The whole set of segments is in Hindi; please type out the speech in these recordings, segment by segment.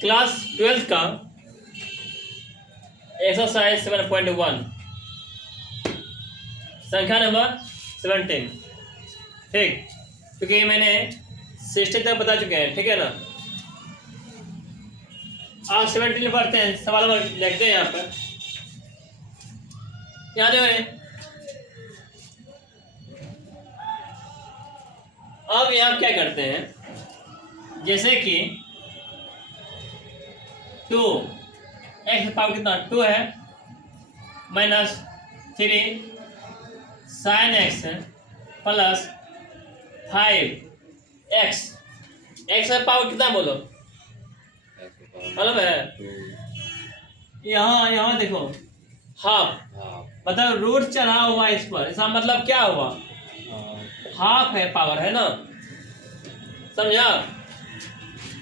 क्लास 12 का एक्सरसाइज 7.1 संख्या नंबर 17। ठीक, क्योंकि मैंने 60 तक बता चुके हैं, ठीक है ना। आप 17 पढ़ते हैं, सवाल नंबर देखते हैं यहाँ पर। यहाँ देखो, अब यहाँ क्या करते हैं, जैसे कि 2 एक्स पावर कितना 2 है minus 3 sine x plus 5 x. X का पावर कितना बोलो, मालूम है? यहाँ देखो हाफ, मतलब रूट चढ़ा हुआ इस पर, इसका मतलब क्या हुआ, हाफ है, पावर है ना, समझा?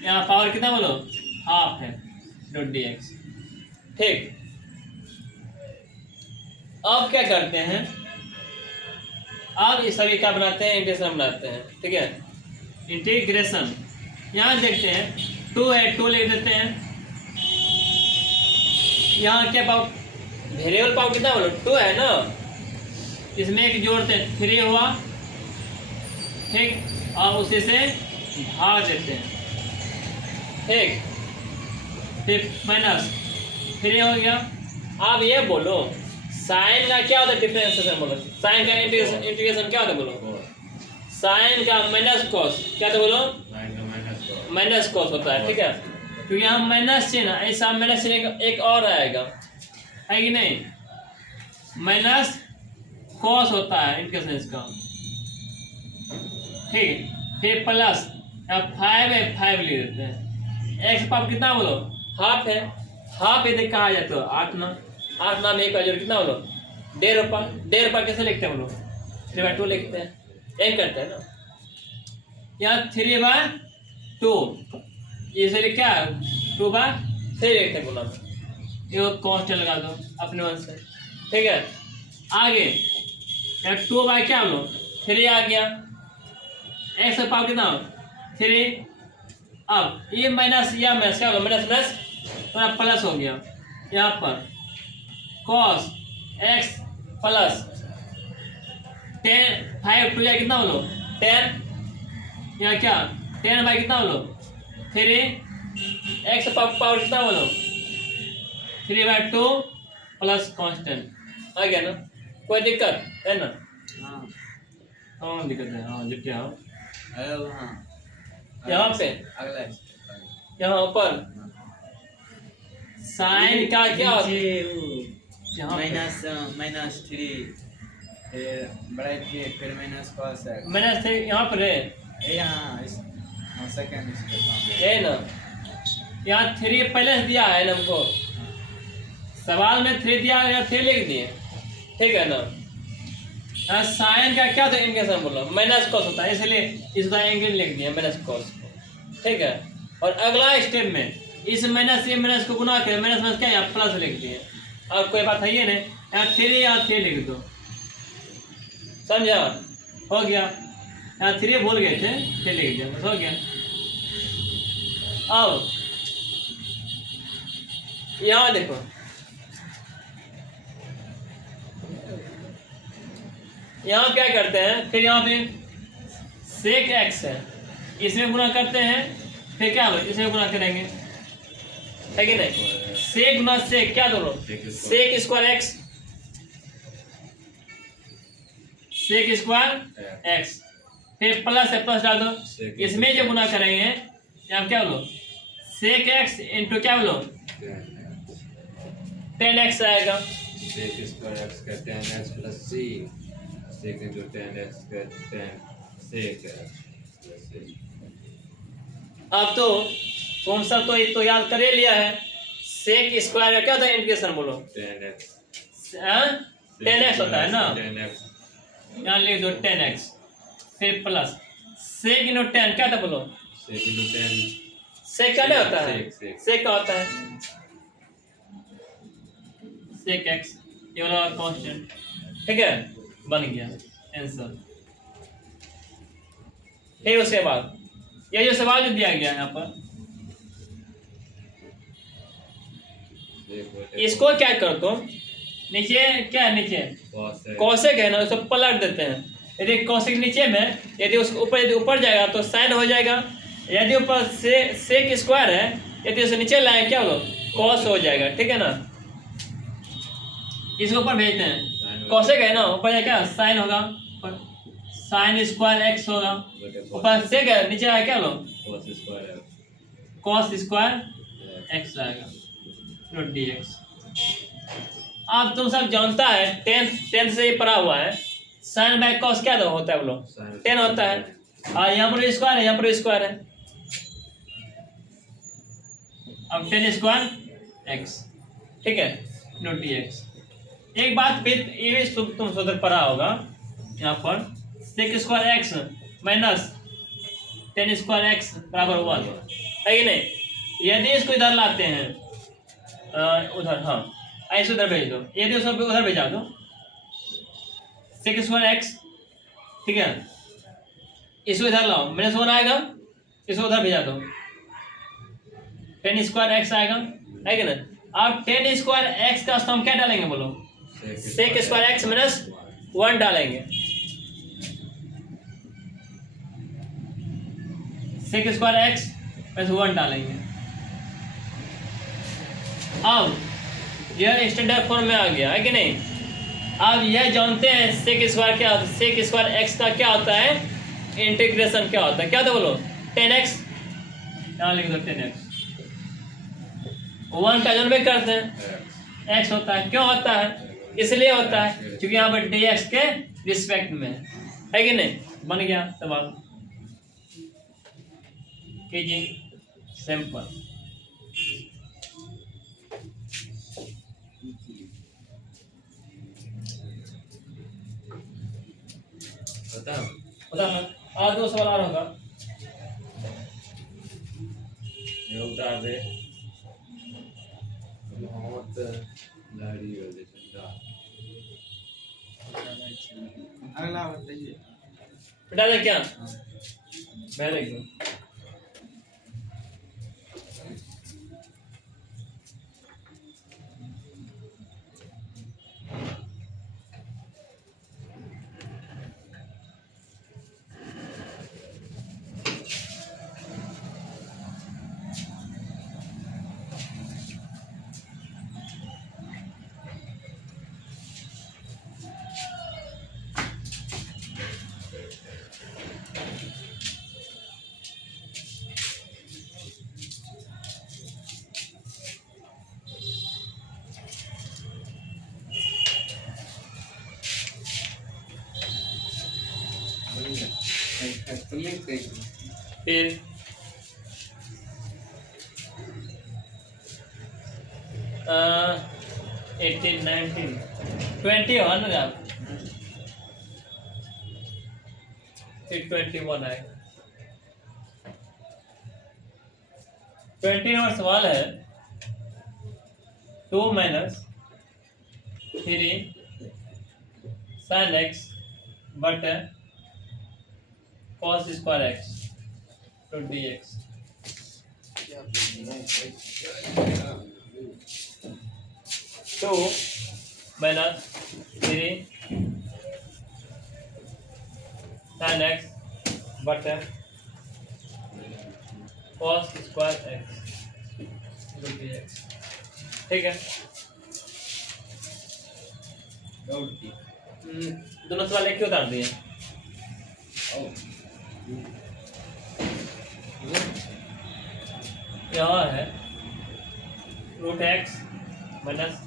यहाँ पावर कितना बोलो, हाफ है डॉट डी एक्स। ठीक, अब क्या करते हैं, अब इस सभी क्या बनाते हैं, इंटीग्रेशन बनाते हैं। ठीक है, इंटीग्रेशन यहाँ देखते हैं 2 है, 2 लिख देते हैं। यहाँ क्या पावर, वेरिएबल पावर कितना बोलो 2 है ना, इसमें एक जोड़ते हैं 3 हुआ, ठीक, और उसी से भाग देते हैं। ठीक, फिर माइनस 3 हो गया। अब ये बोलो साइन का क्या होता है, डिफरेंशिएशन बोलो, साइन का इंटीग्रेशन क्या होता है बोलो, साइन का माइनस कॉस क्या होता है बोलो, माइनस कॉस होता है। ठीक है, क्योंकि यहाँ माइनस चिन्ह, ऐसा माइनस चिन्ह एक और आएगा, है कि नहीं, माइनस कॉस होता है इंटीग्रेशन इसका। ठीक, फिर प्लस 5 है, 5 लिख देते हैं। एक्स पावर कितना बोलो, हाफ है, हाफ यदि कहा जाए तो 8 ना, 8 ना में 1 का जोड़ कितना बोलो 1.5 रुपया। 1.5 रुपया कैसे लिखते हैं बोलो, 3/2 लिखते हैं, एक करते हैं ना। यहाँ 3/2 इसलिए क्या 2/3 लिखते हैं बोला, ये कांस्टेंट लगा दो अपने मन से। ठीक है, आगे 2 बाय क्या बोलो 3 आ गया, एक्स का पावर कितना 3। अब ये माइनस या माइनस क्या होगा, माइनस प्लस थोड़ा प्लस हो गया, यहाँ पर cos x प्लस 10 5 2 कितना बोलो 10, यहाँ क्या 10 बाई कितना बोलो 3, एक्स पावर कितना बोलो 3/2 प्लस कांस्टेंट। आ गया ना, कोई दिक्कत है ना? हाँ दिक्कत है, हाँ जो क्या हो यहाँ पे, यहाँ ऊपर साइन का क्या -3 फिर -cos x माइनस 3 यहाँ पर है, यहाँ सेकंड है ना, यहाँ 3 पहले से दिया है ना हमको, सवाल में 3 दिया है, 3 लिख दिए। ठीक है ना, यहाँ साइन का क्या होता है इंटीग्रेशन बोलो, माइनस कॉस होता है, इसलिए इसका एंगल लिख दिया माइनस कॉस। ठीक है, और अगला स्टेप में इस माइनस से माइनस को गुना कर, माइनस माइनस क्या यहाँ प्लस लिख दिए, और कोई बात है ये नहीं, यहाँ 3 यहाँ 3 लिख दो, समझा? हो गया, यहाँ 3 भूल गए थे, 3 लिख दिया, बस हो गया। अब यहाँ देखो, यहाँ क्या करते हैं, फिर यहाँ पे सेक एक्स है, इसमें गुना करते हैं, फिर क्या हो इसमें गुना करेंगे, है कि नहीं, सेक गुना सेक क्या दोनों, sec square x, sec square x, फिर प्लस है, प्लस डाल दो, इसमें जो गुना करेंगे यहाँ क्या बोलो सेक एक्स इंटू क्या बोलो 10x आएगा, sec स्क्वायर x का 10x plus c sec into 10x का 10 sec प्लस c। अब तो कौन सा तो याद कर लिया है, सेक स्क्वायर का क्या होता है इंटीग्रेशन बोलो 10x होता है ना, 10x यहाँ लिख दो 10x, फिर प्लस सेक इंटू 10 क्या था बोलो, sec इंटू 10 सेक क्या होता है, sec सेक का होता है सेक एक्स, ये वाला कांस्टेंट। ठीक है, बन गया आंसर। फिर उसके बाद ये जो सवाल जो दिया गया है यहाँ पर, इसको क्या कर दो, नीचे क्या है, नीचे कौशिक है ना, उसको पलट देते हैं। यदि कौशिक नीचे में, यदि उसको ऊपर, यदि ऊपर जाएगा तो साइन हो जाएगा। यदि ऊपर सेक स्क्वायर है, यदि उसे नीचे लाए क्या हो, कॉस हो जाएगा। ठीक है ना, इसको ऊपर भेजते हैं। कौशिक है ना, ऊपर जाए क्या, साइन होगा, साइन स्क्वायर एक्स होगा। ऊपर सेक है, नीचे आया क्या लो, कॉस स्क्वायर एक्स आएगा, नोट डी एक्स। अब तुम सब जानता है, टेंथ से ये पढ़ा हुआ है, साइन बाय कॉस क्या होता है, बोलो 10 होता है। और यहाँ पर स्क्वायर है, यहाँ पर स्क्वायर है। अब 10 स्क्वायर एक्स, ठीक है, नोट डी एक्स। एक बात फिर ये तुम सोच पढ़ा होगा, यहाँ पर sec square x minus 10 square x बराबर 1 है कि नहीं। यदि इसको इधर लाते हैं, उधर, हाँ ऐसे उधर भेज दो, यदि उसको उधर भेजा दो, सेक स्क्वायर एक्स, ठीक है, इसको इधर लाओ, -1 आएगा, इसको उधर भेजा दो, 10 स्क्वायर एक्स आएगा, है कि ना। अब 10 स्क्वायर एक्स का हम क्या डालेंगे, बोलो सेक स्क्वायर एक्स -1 डालेंगे, सेक स्क्वायर एक्स -1 डालेंगे। अब यह स्टैंडर्ड फॉर्म में आ गया, है कि नहीं। अब यह जानते हैं सेक स्क्वायर क्या होता है, सेक स्क्वायर एक्स का क्या होता है, इंटीग्रेशन क्या होता है, क्या था बोलो 10x, यहाँ लिख दो 10x। 1 का जन्म करते हैं, x होता है, क्यों होता है, इसलिए होता है क्योंकि यहाँ पर dx के रिस्पेक्ट में है कि नहीं। बन गया सवाल, कीजिए सिंपल। बता ना, आज 2 सवाल और होगा। उतार दे, बहुत दाढ़ी हो गई अगला बताइए। बेटा दे क्या, मैं लिख दूँ। फिर 18, 19, 20 हो ना आप, फिर 21 आएगा। 20 नंबर सवाल है, 2 - 3 sin x but cos square x to dx। 2 - 3 sin x but cos square x to dx। ठीक है, दोनों सवाल एक क्यों उतार दिए। यहाँ है √x +1/√x।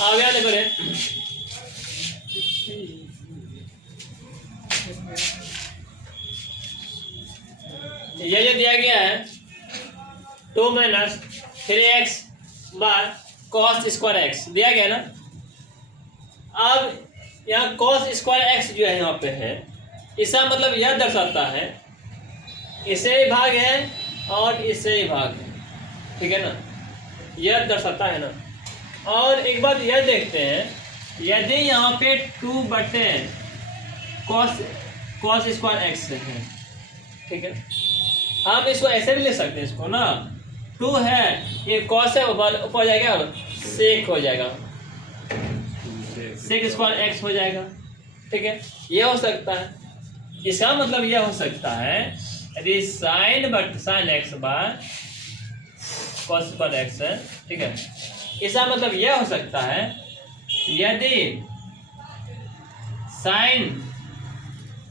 आ गया देखो रे, ये जो दिया गया है 2 - 3x cos स्क्वायर एक्स दिया गया ना। अब यहाँ cos स्क्वायर एक्स जो है यहाँ पे है, इसका मतलब यह दर्शाता है इसे ही भाग है और इसे ही भाग है, ठीक है ना। यह दर्शाता है ना। और एक बात यह देखते हैं, यदि यहाँ पे 2/cos स्क्वायर एक्स है, ठीक है, हम इसको ऐसे भी ले सकते हैं इसको ना, 2 है, ये cos है, ऊपर जाएगा sec हो जाएगा, sec स्क्वायर एक्स हो जाएगा, ठीक है। ये हो सकता है, इसका मतलब यह हो सकता है यदि sin x by cos square x है, ठीक है, इसका मतलब यह हो सकता है यदि साइन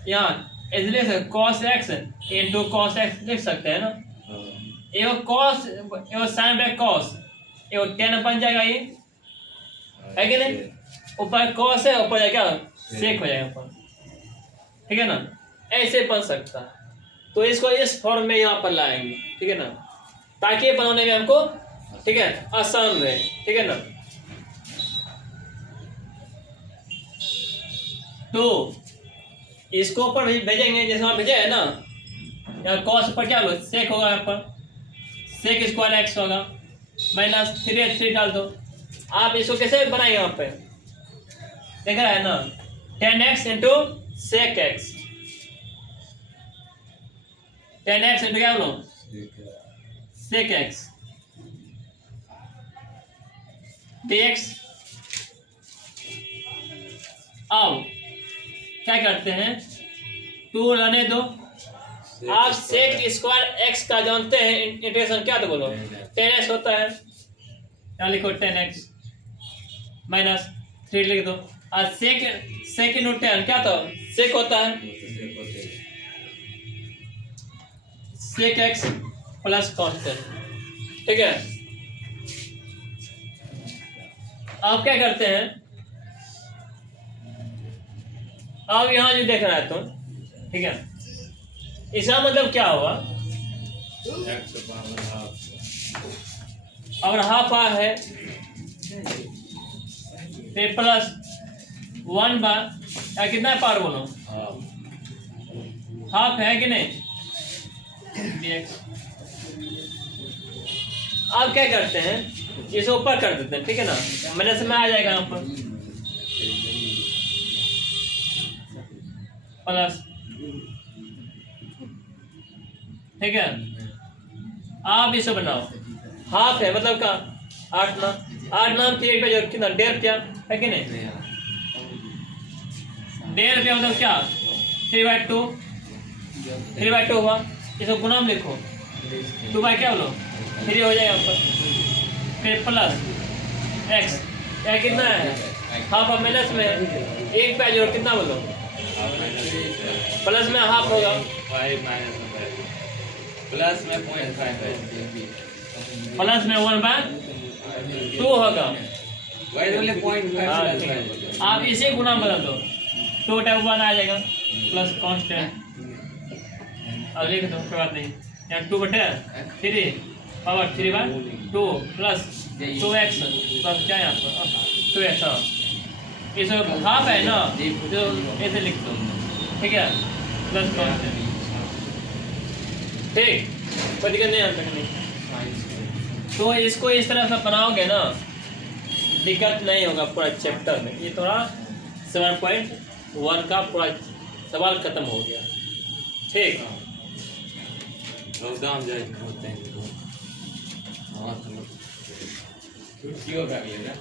यहाँ इसलिए cos x into cos x लिख सकते हैं ना, एगो cos एगो साइन बाय cos, एगो tan बन जाएगा, ये है कि नहीं, ऊपर cos है, ऊपर जाएगा sec हो जाएगा ऊपर, ठीक है ना, ऐसे बन सकता है। तो इसको इस फॉर्म में यहाँ पर लाएंगे, ठीक है ना, ताकि बनाने में हमको, ठीक है, आसान रहे, ठीक है ना। तो इसको ऊपर भेजेंगे, जैसे वहाँ भेजे है ना, यहाँ cos पर क्या होगा, sec होगा, यहाँ पर sec स्क्वायर एक्स होगा, माइनस 3 डाल दो। आप इसको कैसे बनाएंगे, यहाँ पे देख रहा है ना, tan x into sec x, tan x into क्या बोलो sec x dx। अब क्या करते हैं, 2 रहने दो, आप sec स्क्वायर x का जानते हैं इंटीग्रेशन क्या, तो बोलो tan x होता है, यहाँ लिखो tan x माइनस 3 लिख दो, और sec इंटू tan क्या, तो sec होता है sec x प्लस कांस्टेंट, ठीक है। आप क्या करते हैं, अब यहाँ जो देख रहा है तुम, ठीक है, इसका मतलब क्या हुआ, अगर हाफ आ है फिर प्लस 1 बार या कितना पार बोलो, हाफ है कि नहीं dx। अब क्या करते हैं, इसे ऊपर कर देते हैं, ठीक है ना, माइनस में आ जाएगा यहाँ पर प्लस, ठीक है। आप इसे बनाओ, हाफ है मतलब का 8 नाम 3 पे जो कितना 1.5 है कि नहीं, 1.5 मतलब क्या 3/2 हुआ, इसको गुना में लिखो, 2 बाई क्या बोलो 3 हो जाएगा ऊपर, फिर प्लस x, क्या कितना है हाफ और माइनस में 1 पे जोड़ कितना बोलो, प्लस में हाफ होगा, प्लस में 0.5 है, प्लस में 1/2 होगा, वही बोले 0.5 हाँ, प्लस ठीक है। है। आप इसे गुना बदल दो, 2 टाइप 1 आ जाएगा प्लस कांस्टेंट, अब लिख दो, कोई बात नहीं, यहाँ 2/3 पावर 3/2 प्लस 2x प्लस क्या यहाँ पर 2x, हाँ इस हाफ है ना, तो ऐसे लिख दो, ठीक है, प्लस कांस्टेंट, ठीक, कोई दिक्कत नहीं आता नहीं। तो इसको इस तरह से बनाओगे ना, दिक्कत नहीं होगा पूरा चैप्टर में। ये थोड़ा 7.1 का पूरा सवाल खत्म हो गया, ठीक। दाम जाए होते हैं, हाँ, तो क्यों कर लेना।